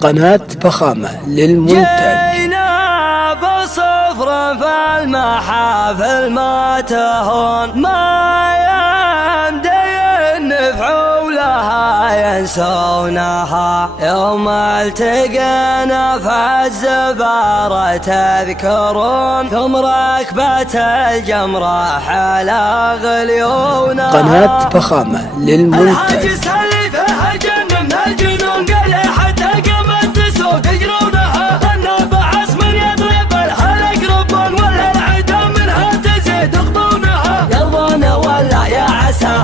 قناة فخامة للمونتاج. جينا بصفر في المحافل ما تهون، ما يمدي النفع لها ينسونها. يوم التقينا في الزبارة تذكرون، ثم ركبة الجمرة على غليونها. قناة فخامة للمونتاج.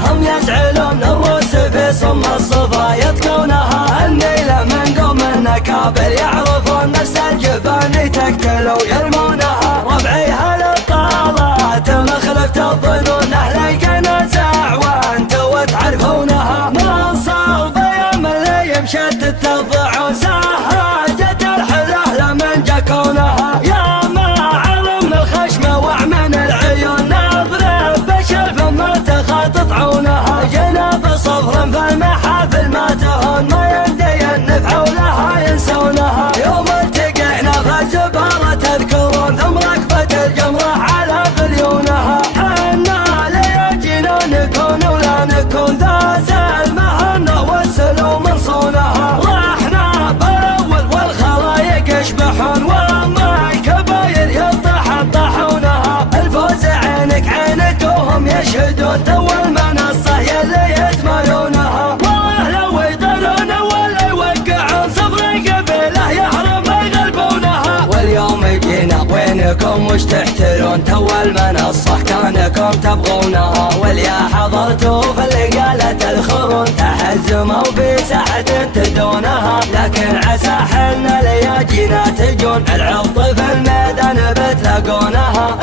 هم يزعلون الروس في صم الصفا يتقونها. النيلة من قوم النكابر يعرفون نفس الجبان تقتلوا يرمونها. ربعي هالطالات مخلفت الظنون، أهل القنازع وانتوا تعرفونها. من صوب يوم اللي يمشت تتضعون، سهاجة الحلال من جكونها. يا ما علم الخشم وعمن العيون، نضرب بشرف مرتخى تطعونها. جناب صفر في المحافل ما تهون، ما يمدي النفع لها ينسونها. يوم التقينا في الزبارة تذكرون، ثم ركبة الجمرة على غليونها. حنا ليجينا نكون ولا نكون، ذات المهنة والسلو من صونها. رحنا بالأول والخلايق يشبحون، وما الكباير يطحن طاحونها. الفوز عينك عينك وهم يشهدون، تو المنصة يلي يتمالونها. والله لو يطلون ولا يوقعون، صفر قبيله يحرم يغلبونها. واليوم جينا وينكم وش تحترون، تو المنصة كانكم تبغونها. واليا حضرتوا في اللي قالت الخرون، تحزموا في ساحة تدونها. لكن عسى حنا لياجينا تجون، العض في الميدان بتلاقونها.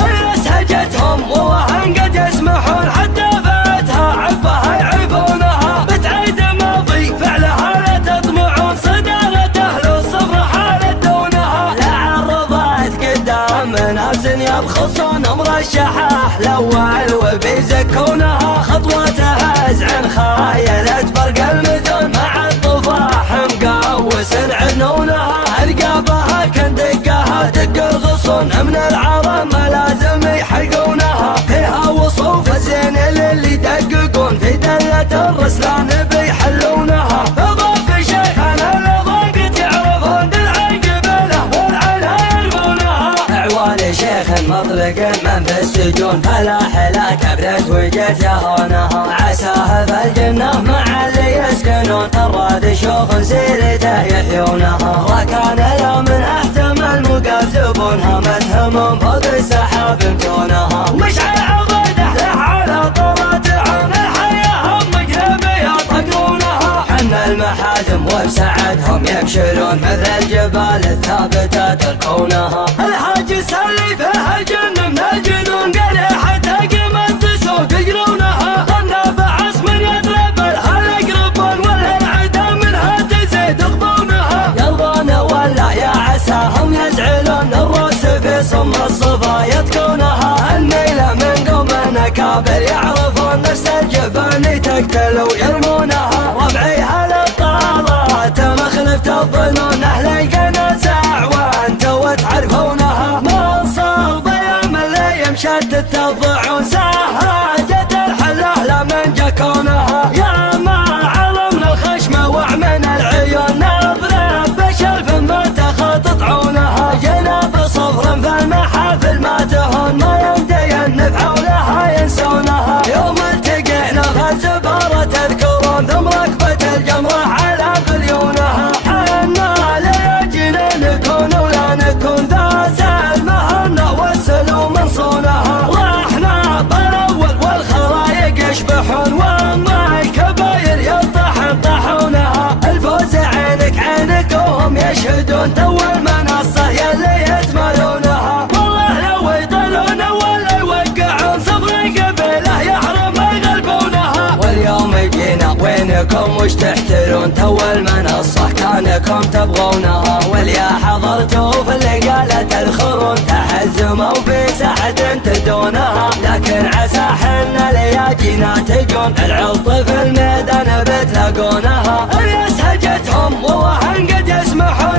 هجتهم ووهن قد يسمحون، حتى فاتها عبها يعيبونها. بتعيد ماضي فعلها لا تطمعون، صدارة أهل الصفر حالة دونها. لا عرضت قدام ناس يبخصون، مرشحة الأول وبيزكونها. خطواتها أزعن خايلة برق المدن، مع الطفاح مقوس عنونها. أرقابها كندقها دق الغصون، من العرم لازم يحلقونها. فيها وصوف زين اللي يدققون، في دلة الرسلان بيحلونها. فضاف شيخنا الضاق تعرفون، درعي قبله والعلا يرمونها. أعوان شيخ مطلق من في السجون، فلا حلا كبرت وجت يهونها. عساه في الجنة مع اللي يسكنون، الراد شوخ سيرته يحيونها. وكان يوم احتمل مقاب زبون، همتهم فوق السحاب يمكونها. مشعل عضده له على طلاتهم، الحياة هم مقلب يطقونها. حنا المحازم وبسعدهم يبشرون، مثل الجبال الثابتة تركونها. الهاجس اللي فيها الجن من الجنون، قريحة قيمة تسوق يقرونها. ظنا بعصم يضرب الهل يقربون، ولا العدا منها تزيد غضونها. يرضون ولا يا عساهم يزعلون، الروس في صم الصفا يتقونها. النيلة من قوم النكابر يعرفون نفس الجبان تقتلوا يرمونها. ربعي هالطالات مخلفت الظنون، أهل القنازع وانتوا تعرفونها. من صوب يوم اللي يمشت تتضعون، سهاجة الحلال من جكونها. يا ما علمنا الخشم وعمن العيون، نضرب بشرف مرتخى تطعونها. جناب صفر في المحافل ما تهون، ما يمدي النفع لها ينسونها. يوم التقينا في الزبارة تذكرون، ثم ركبة الجمرة على غليونها. حنا ليجينا نكون ولا نكون، ذات المهنة والسلو من صونها. رحنا بالأول والخلايق يشبحون، وما الكباير يطحن طاحونها. الفوز عينك عينك وهم يشهدون، تو المنصة يلي يتمالونها. والله لو يطلون ولا يوقعون، صفر قبيله يحرم يغلبونها. واليوم جينا وينكم وش تحترون، تو المنصة كانكم تبغونها. واليا حضرتوا في اللي قالت الخرون، تحزموا في ساحة تدونها. لكن عسى حنا لياجينا تجون، العض في الميدان بتلاقونها. الياس هجتهم ووهن قد يسمحون،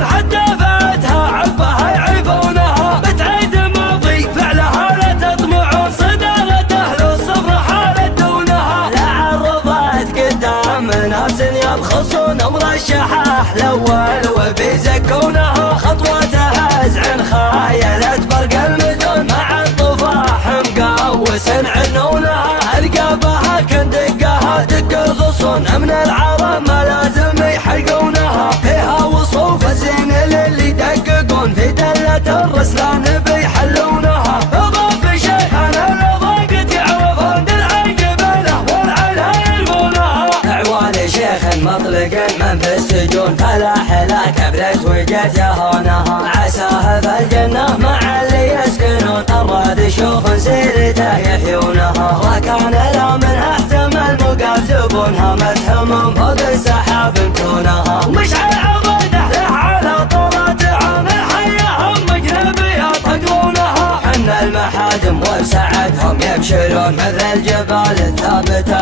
الأول وبيزكونها خطوتها أزعن خايلة برق المدن مع الطفاح مقوس عنونها القابها كندقها دق الغصن من العرب ما لازم يحلقونها فيها وصوف الزين اللي يدققون في دلة الرسلان بيحلونها اضاف شيخنا الضاقت يعرفون العقبله والعلا يلقونها اعوان شيخ مطلق من في السجون فلا حلا كبرت وجت يهونها عساه في الجنه مع اللي يسكنون الراد شوف سيرته يحيونها وكان لا من احتمل مقاب زبونها متهمهم فوق السحاب متونها مشعل عضده له على طولة عام حياهم مقلبية تقرونها حن المحازم وبسعدهم يبشرون مثل الجبال الثابتة